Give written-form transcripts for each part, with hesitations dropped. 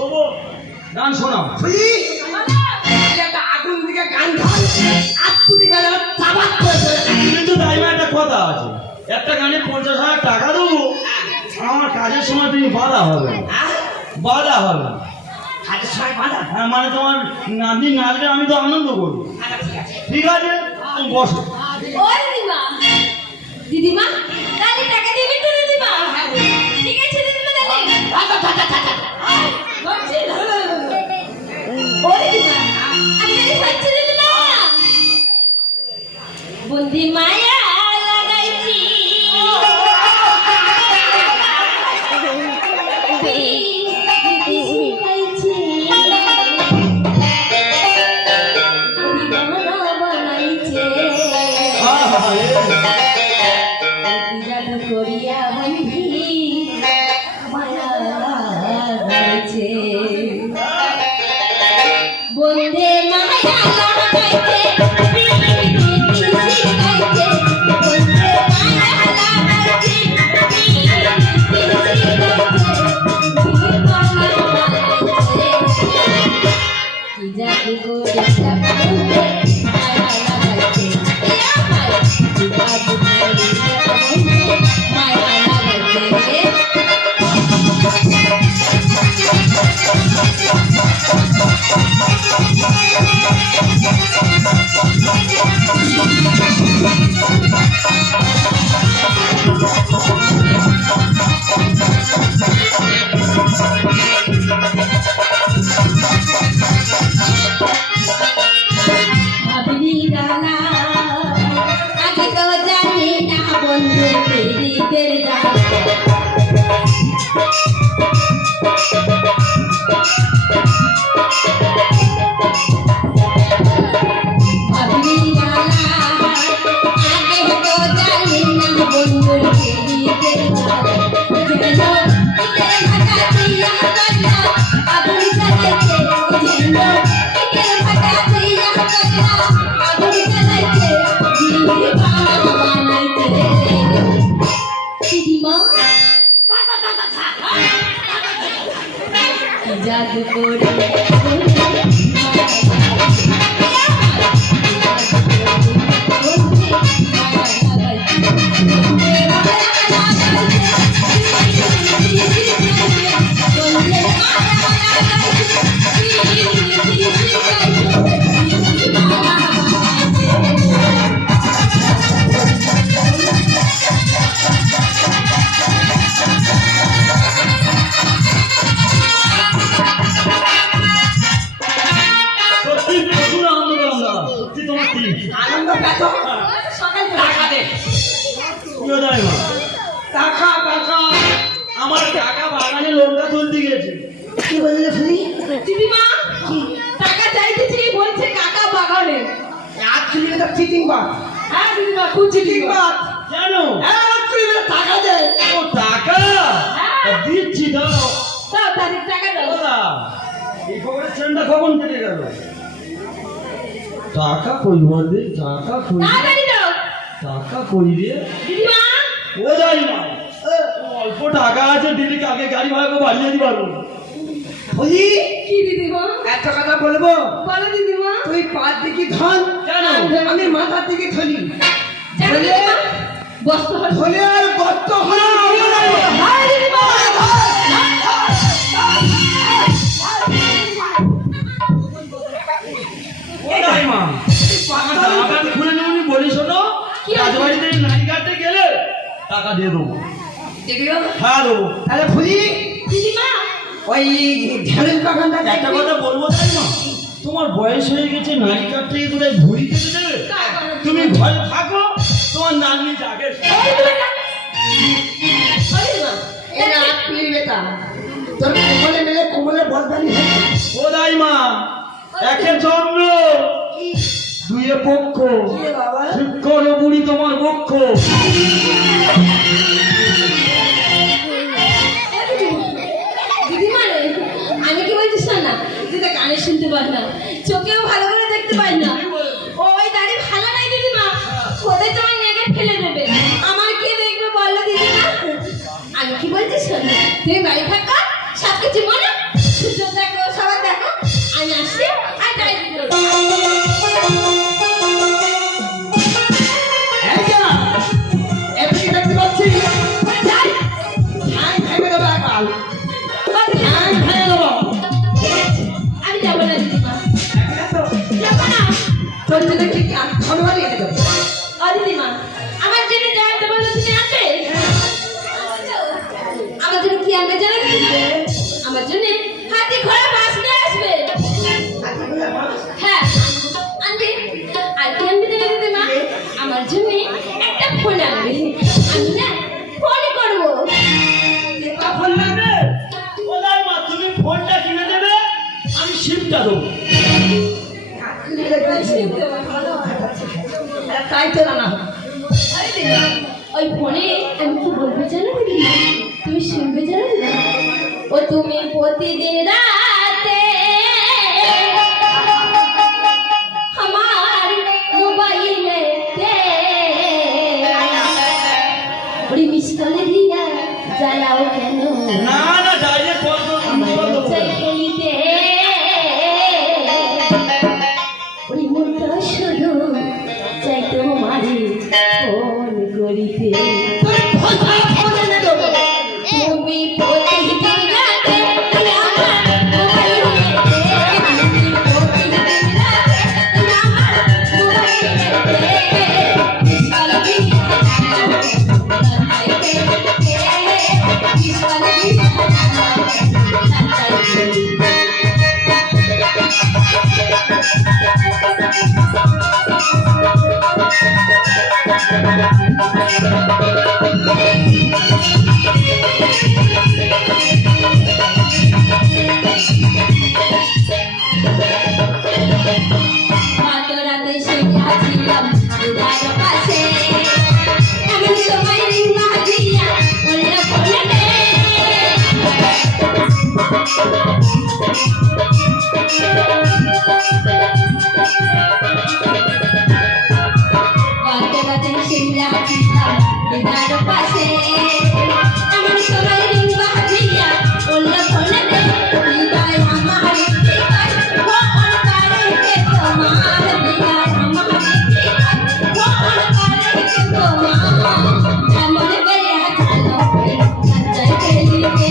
শোবো গান শোনাও। আগুন দিকে গান গান আত্মুতি গেল চাবাক করে। কিন্তু দাইমা একটা কথা আছে, একটা গানে 50,000 টাকা দেবো, আমার কাজের সময় তুমি বাধা হবে, বাধা হবে। কাজের সময় বাধা? হ্যাঁ, মানে তোমার নাতনি নাচবে, আমি তো আনন্দ করবো। ঠিক আছে, তুমি বসো। ও দিদিমা, দিদিমা তাহলে টাকা দিবি তো দিদিমা? ঠিক আছে দিদিমা তাহলে। ও দিদিমা, আপনি হচ্ছে দিদিমা বন্দি মায়া লাগাইছি করিয়া বন্ধি মায়া লাগাইছে বন্দে মায়া লাগাইছে জাদু করে আমার টাকা বাগানে লঙ্কা তুলতে গেছে। কি বললে ফুলি? দিদিমা টাকা চাইতেছি বলছে কাকা বাগানে। অ্যাকচুয়ালি এটা চিটিং বাট। হ্যাঁ দিদিমা খুব চিটিং বাট। কেন? অ্যাকচুয়ালি টাকা দে। ও টাকা দিচ্ছি, দাও দাও তারিখ টাকা দাও। এই খবরের চেনটা কখন কেটে গেল? টাকা কই বলবে? টাকা কই? তাড়াতাড়ি দাও। টাকা কই রে? দিদিমা ও যাই না, অল্প টাকা আছে, দিদি কাকে গাড়ি ভাড়া করে বাড়ি যেতে পারবো। ফুলি কি দিদিমা? একটা কথা বলবো? বলো দিদিমা। তুই পাঁচ দিকে ধন, কেন? আমি মাথার দিকে ধরি। জানো দিদিমা বস্ত হল ধরে আর গর্ত হলো। হাই দিদিমা ও যাই মা, আমার টাকা খুলে নেবনি বলিস তো, রাজবাড়িতে নারী কাটতে গেলে টাকা দিয়ে দেবো। হ্যাঁ দেবো। তাহলে ফুলি দিদিমা ওই ঝাড়ের বাগানটা একটা কথা বলবো তাই না, তোমার বয়স হয়ে গেছে, নারী কাট থেকে কোথায় ভুড়ি কেটে দেবে? তুমি ভয় থাকো, তোমার নাতনি যাকে এরা আপনি বেটা তোর কোমলে মেলে কোমলে বলবানি ও দাই মা, একে চন্দ্র দুয়ে পক্ষ, বাবা ঠিক করো বুড়ি তোমার পক্ষ। দিদিমা রে আমি কি বলছিস না দিদা কানে শুনতে পাই না, চোখেও ভালো করে দেখতে পাই না। ওই দাড়ি ভালো নাই দিদিমা, কোথায় তোমার নেগে ফেলে দেবে। আমার কে দেখবে বলো দিদিমা? আমি কি বলছিস না তুমি বাড়ি থাকা সব কিছু মনে সুযোগ তোর জন্য ঠিক সরবারই এনে দেবো। ও দিদিমা, আমার জন্য জানতে বললো তুমি আসবে? আমার জন্য কি আনবে জানো কি? আমার জন্য হাতি ঘোড়া বাস নিয়ে আসবে। হ্যাঁ আনবে। আর কি আনবে জানো দিদিমা? আমার জন্য একটা ফোন আনবে। আমি না ফোন করবো। ফোন লাগবে? ওলাই মা, তুমি ফোনটা কিনে দেবে, আমি সিমটা দেবো। তাই তো রান্না হবে। আরে দিদিমা, ওই ফোনে আমি কি বলবো জানো দিদিমা? তুমি শুনবে জানো দিদিমা? ও তুমি প্রতিদিন রাতে আমার মোবাইলেতে ওই মিস কলে দিয়া জ্বালাও কেন? না না, ডাইরেক্ট কল করবো। চাই খেলিতে ওই মনটা শুধু চাই তোমারে ফোন করিতে। তুমি প্রতিদিন রাতে আমার মোবাইলেতে, তুমি প্রতিদিন রাতে আমার মোবাইলেতে মিস কল দিয়া রাতে শুয়েছিলাম দুধার পাশে, এমন সময় রিং বাজিয়া বলল ফোনেতে। রাতে শুয়েছিলাম দুধার পাশে, এমন সময় রিং বাজিয়া বলল ফোনেতে। হৃদয় আমার হৃদয় ফোন করে কে তোমার, হৃদয় আমার হৃদয় ফোন করে কে তোমার। এমন করে হাজালো সঞ্চয় খেলিতে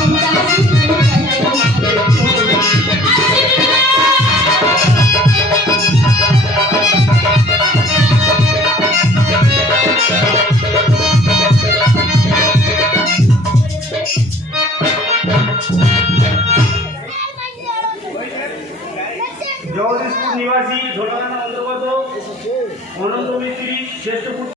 আমরা জগদীশপুর নিবাসী ধোলাখানা অন্তর্গত অনন্ত মিস্ত্রি শ্রেষ্ঠ